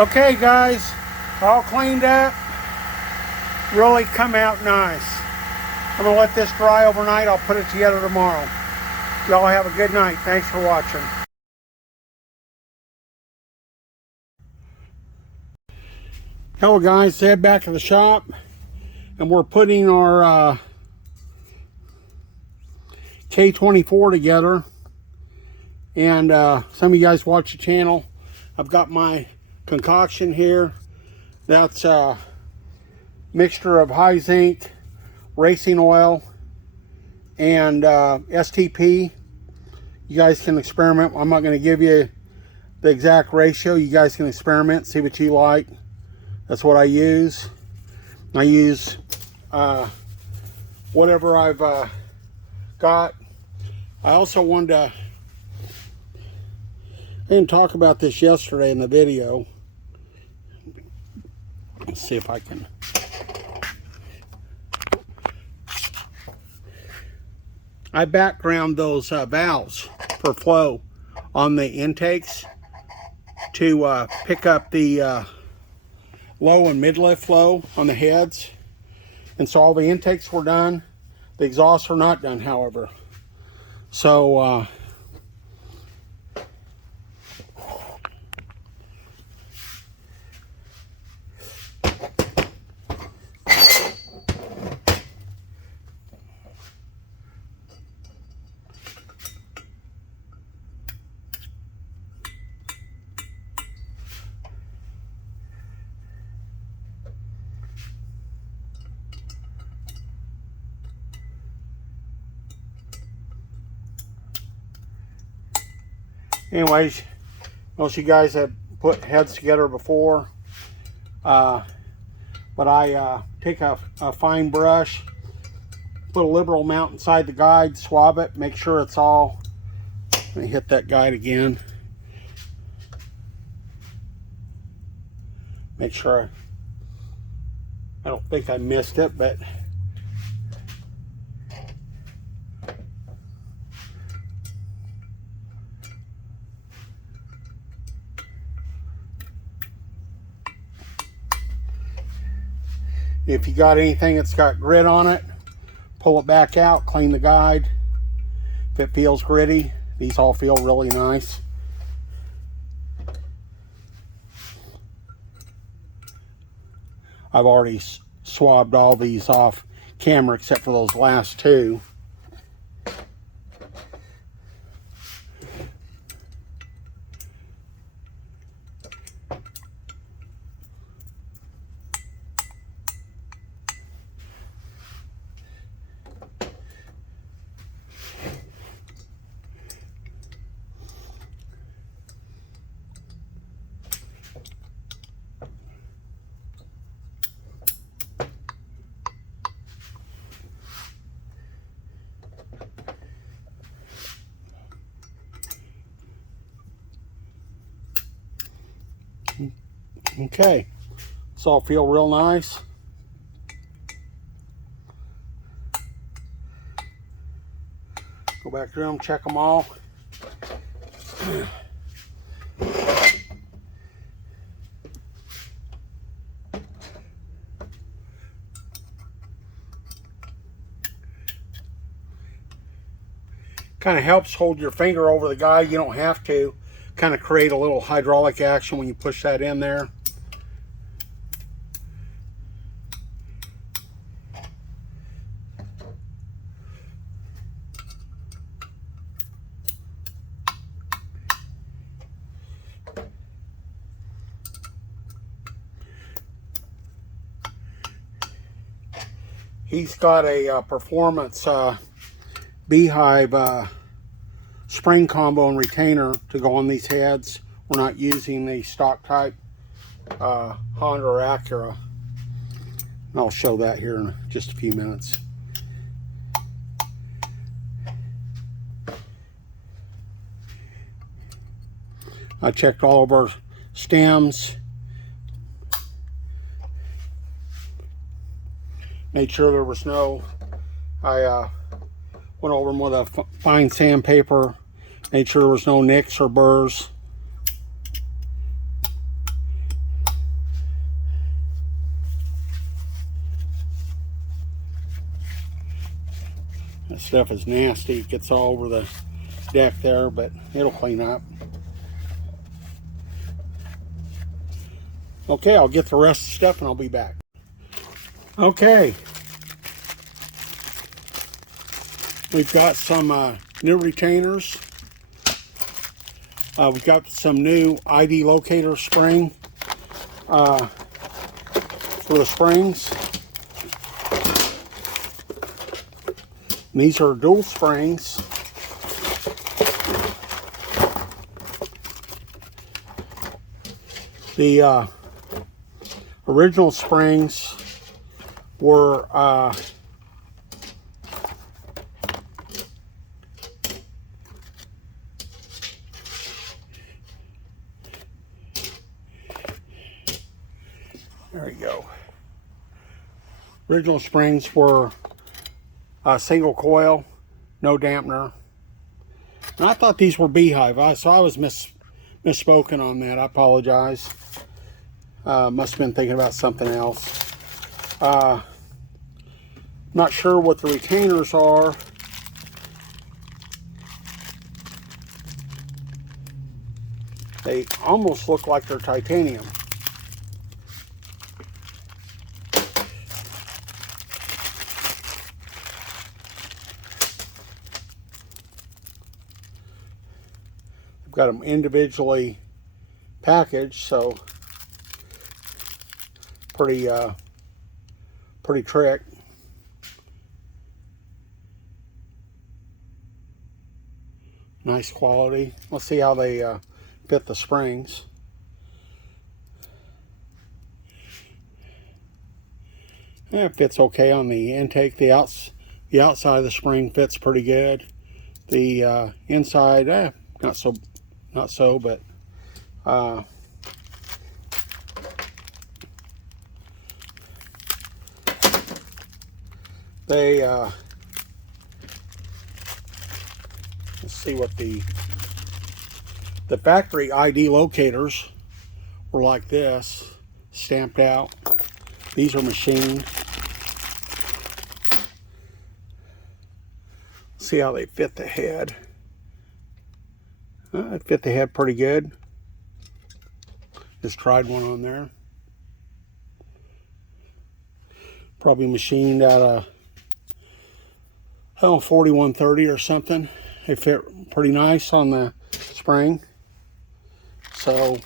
Okay guys, all cleaned up, really come out nice. I'm gonna let this dry overnight. I'll put it together tomorrow. Y'all have a good night. Thanks for watching. Hello guys, head back to the shop and we're putting our K24 together. And some of you guys watch the channel. I've got my concoction here. That's a mixture of high zinc, racing oil, and STP. You guys can experiment. I'm not going to give you the exact ratio. You guys can experiment, see what you like. That's what I use. I use whatever I've got. I also wanted to, I didn't talk about this yesterday in the video. Let's see if I can. I background those valves for flow on the intakes to pick up the low and mid-lift flow on the heads. And so all the intakes were done. The exhausts are not done, however. So anyways, most of you guys have put heads together before, but I take a fine brush, put a liberal amount inside the guide, swab it, make sure it's all. Let me hit that guide again. Make sure I don't think I missed it, but if you got anything that's got grit on it, pull it back out, clean the guide. If it feels gritty, these all feel really nice. I've already swabbed all these off camera except for those last two. Okay, this all feel real nice. Go back through them, check them all. Kind of helps hold your finger over the guide. You don't have to. Kind of create a little hydraulic action when you push that in there. He's got a performance beehive spring combo and retainer to go on these heads. We're not using the stock type Honda or Acura. And I'll show that here in just a few minutes. I checked all of our stems. Made sure there was no, I went over them with a fine sandpaper, made sure there was no nicks or burrs. stuff is nasty. It gets all over the deck there, but it'll clean up. Okay, I'll get the rest of the stuff and I'll be back. Okay. We've got some new retainers. We've got some new ID locator spring for the springs. And these are dual springs. The original springs were there you go. Original springs were a single coil, no dampener. And I thought these were beehive, so I was misspoken on that. I apologize. Must have been thinking about something else. Not sure what the retainers are. They almost look like they're titanium. I've got them individually packaged, so pretty trick. Nice quality. Let's see how they fit the springs. Yeah, it fits okay on the intake. The outside of the spring fits pretty good. The inside, not so, but they let's see what the factory ID locators were like this, stamped out. These are machined. See how they fit the head. It fit the head pretty good. Just tried one on there. Probably machined out of 4130 or something. They fit pretty nice on the spring. So,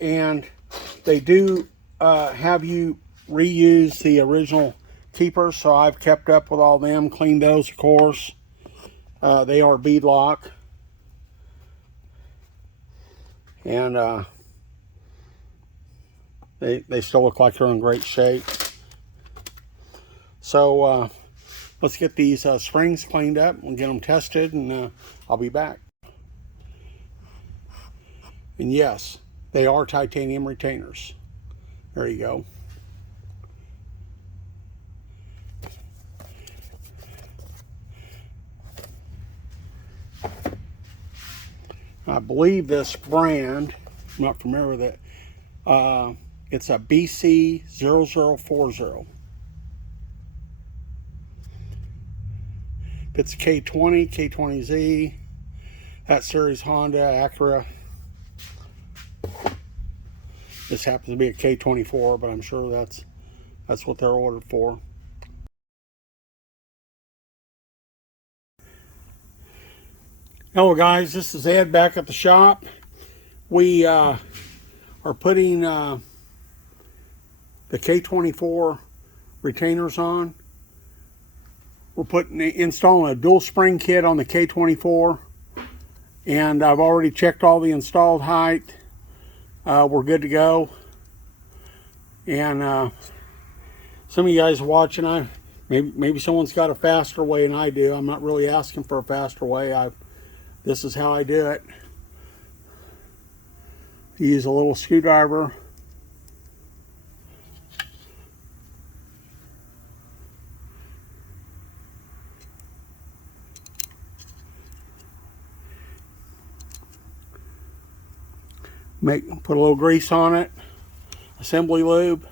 and they do have you reuse the original keepers, so I've kept up with all them, cleaned those, of course. They are bead lock. And they still look like they're in great shape. So let's get these springs cleaned up and get them tested, and I'll be back. And yes, they are titanium retainers. There you go. I believe this brand, I'm not familiar with it, it's a BC0040. It's a K20, K20Z, that series Honda, Acura. This happens to be a K24, but I'm sure that's what they're ordered for. Hello guys, this is Ed back at the shop. We are putting the K24 retainers on. We're installing a dual spring kit on the K24, and I've already checked all the installed height. We're good to go. And some of you guys watching, maybe someone's got a faster way than I do. I'm not really asking for a faster way. This is how I do it. Use a little screwdriver. Put a little grease on it. Assembly lube.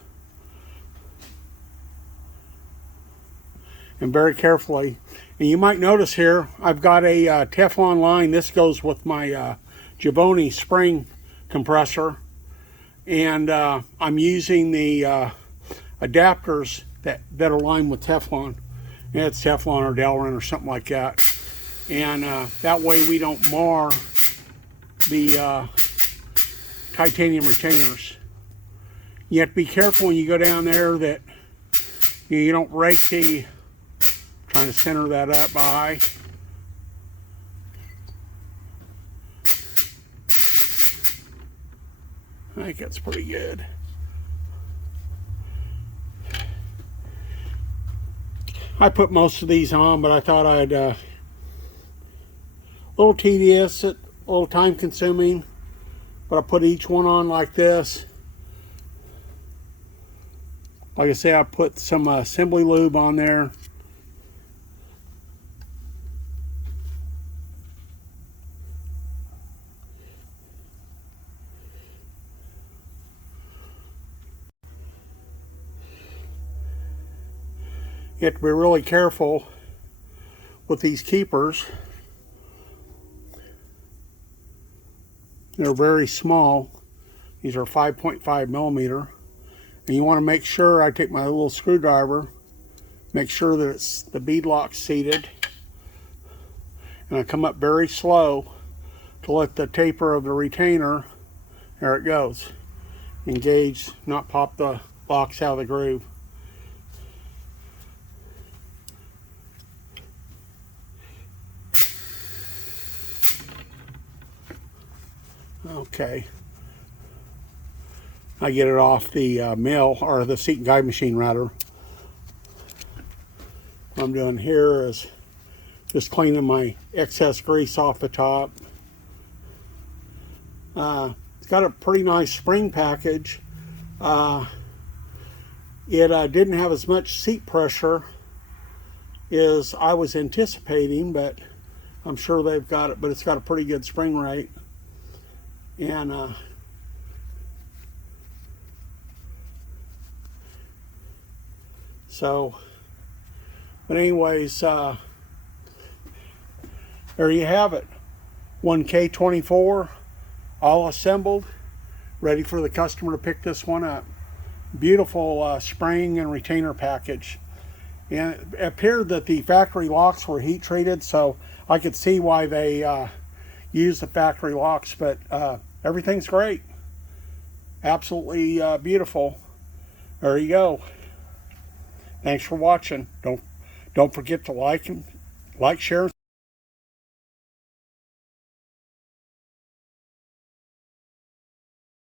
and very carefully. And you might notice here, I've got a Teflon line. This goes with my Givoni spring compressor. And I'm using the adapters that are lined with Teflon. And it's Teflon or Delrin or something like that. And that way we don't mar the titanium retainers. You have to be careful when you go down there that you don't rake the, trying to center that up by. I think that's pretty good. I put most of these on, but I thought I'd a little tedious, a little time consuming, but I put each one on like this. Like I say, I put some assembly lube on there. You have to be really careful with these keepers. They're very small. These are 5.5 millimeter. And you want to make sure, I take my little screwdriver, make sure that it's the bead lock seated. And I come up very slow to let the taper of the retainer, there it goes, engage, not pop the locks out of the groove. Okay, I get it off the mill, or the seat and guide machine rather. What I'm doing here is just cleaning my excess grease off the top. It's got a pretty nice spring package. It didn't have as much seat pressure as I was anticipating, but I'm sure they've got it, but it's got a pretty good spring rate. And so, but anyways, there you have it. One K24, all assembled, ready for the customer to pick this one up. Beautiful spring and retainer package. And it appeared that the factory locks were heat treated, so I could see why they use the factory locks, but everything's great. Absolutely beautiful. There you go. Thanks for watching. Don't forget to like, share.